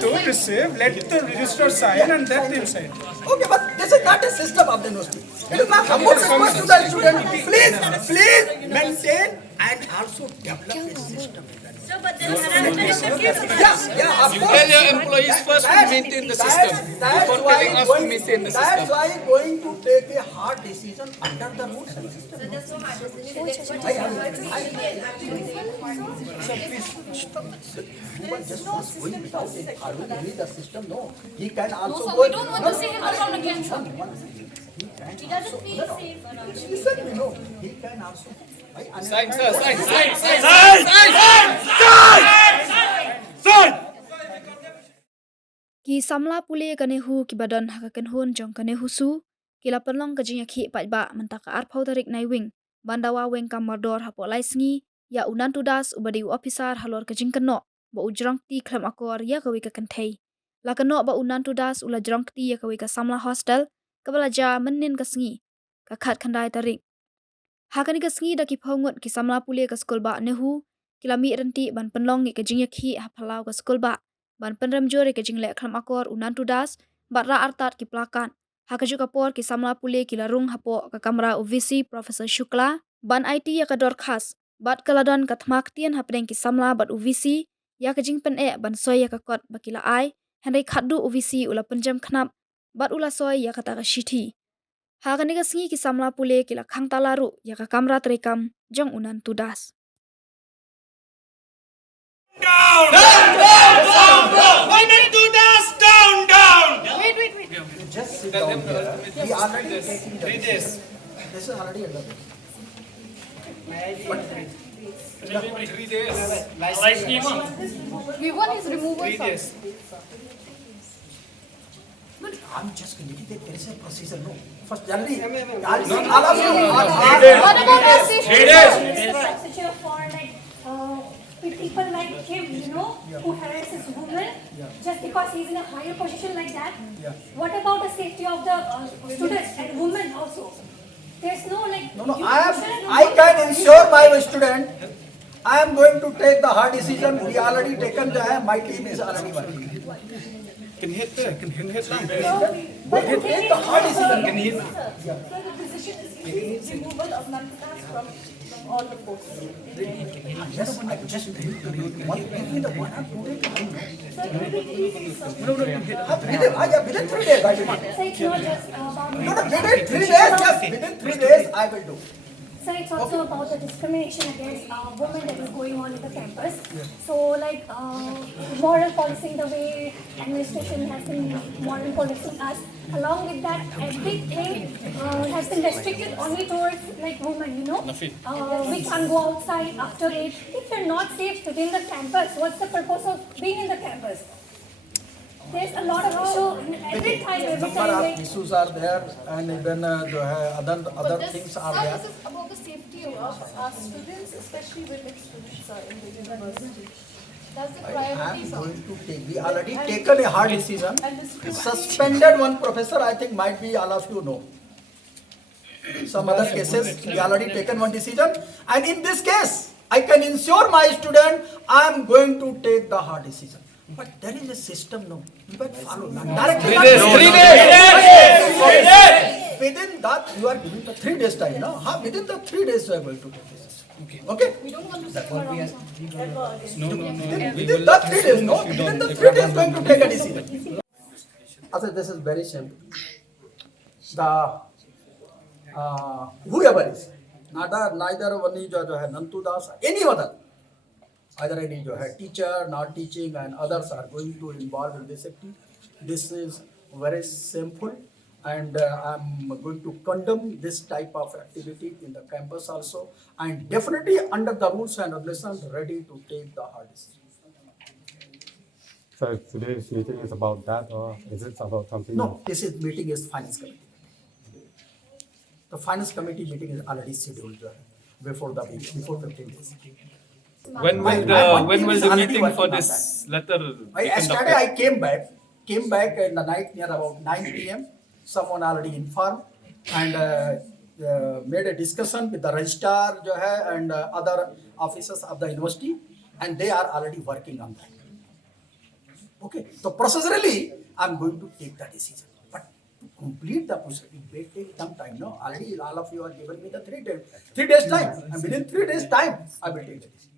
to receive, let the registrar sign, and then they'll sign. Okay, but this is not a system of the university. It is not about request to the student. Please maintain and also develop a system. So, but there is harassment in the case. Yeah, of You course. tell your employees first to maintain the system before telling us to maintain the That's system. why going to take a hard decision under the rules and system. So there's no hard decision. Human just was going without it. Are we really the system? No. He can also No, go. sir, we don't want to see him around again, sir. He doesn't feel safe around. Listen, you know, he can also. Sign, sir, sign. Ki samla pule ka Nehu ki badan haka kan hon jong ka Nehusu ki la panlong ka jing khi pa ba mentaka ar phau tarik nai wing bandawa weng kam mardor hapo lai sngi ya Nantu das ubadi officer halor ka jing Kynnoh ba Jrong Kti klam akor ya ka wi ka Kynthei la Kynnoh ba Nantu das ula Jrong Kti ya ka wi ka samla hostel ka bala ja menin ka sngi ka khat khandai tarik hakani ka sngi da ki phongot ki samla pule ka skol ba Nehu kilami renti ban panlong ngi ka jing khi haphalau ka skol ba ban penrem jore ke jingle khlam akor Nantu das barra artat ki plakan hakaju kapor ki samla pule ki larung hapo ka kamra UVC Professor Shukla ban IT ya ka dor khas bat kaladon ka Thma Ktien hapdeng ki samla bat UVC ya ka jing pen e ban soy ya ka kot bakila ai henry khaddu UVC ula penjam khnap bat ula soy ya ka ta ka shithi hakani ka sngi ki samla pule ki la khang talaru ya ka kamra trekam jong Nantu das Down! Nantu das, down! Wait. Just sit down here. He already taking the 3 days. This is already under the. 3 days. We want his removal, 3 sir. days. I'm just going to there is a procedure. No. First, Jaldi. All of you. What about our safety? 3 days. Procedure for like people like him, who harasses women just because he's in a higher position like that. What about the safety of the students and women also? There's no like. No. I can ensure my student. I am going to take the hard decision. We already taken the. My team is already working. Can hit the, can hit that. But you take the hard decision. So the decision is removal of Nantu das from all the posts. Yes, I just give me the 1 or 2 days. Within 3 days, I will do. So it's not just about. No, within 3 days, yes, within 3 days, I will do. So it's also about the discrimination against women that is going on in the campus. So like moral policing, the way administration has been moral policing us. Along with that, everything has been restricted only towards like women, we can't go outside after 8. If you're not safe within the campus, what's the purpose of being in the campus? There's a lot of issues every time Number of like. issues are there, and even other things are Sir, there. this is about the safety of our students, especially women students in the university. That's the I priority, am sir. going to take. We already taken a hard decision. And this Suspended one professor. I think might be all of you know. Some other cases we already taken one decision, and in this case, I can ensure my student I am going to take the hard decision. But there is a system, no. You can follow. Directly. 3 days. 3 days. Within that, you are giving the 3 days time, no? Within the 3 days, you are going to take this. Okay? we don't want to see him around, sir. Within the 3 days, no? Within the 3 days, going to take a decision. Also, this is very simple. The whoever is, neither one is Nantu das, any other. Either any teacher, not teaching, and others are going to involve in this activity. This is very shameful, and I'm going to condemn this type of activity in the campus also, and definitely under the rules and regulations, ready to take the hard decision. So today's meeting is about that, or is it about something No, else? this is meeting is finance committee. The finance committee meeting is already scheduled before 15 days. When will the meeting for this letter be Yesterday conducted? I came back in the night near about 9 p.m. Someone already informed and made a discussion with the registrar and other officers of the university, and they are already working on that. Okay, so procedurally, I'm going to take the decision. But to complete the process, it may take some time. No, already all of you are given me the 3 days time, and within 3 days time, I will take the decision.